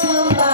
Bye.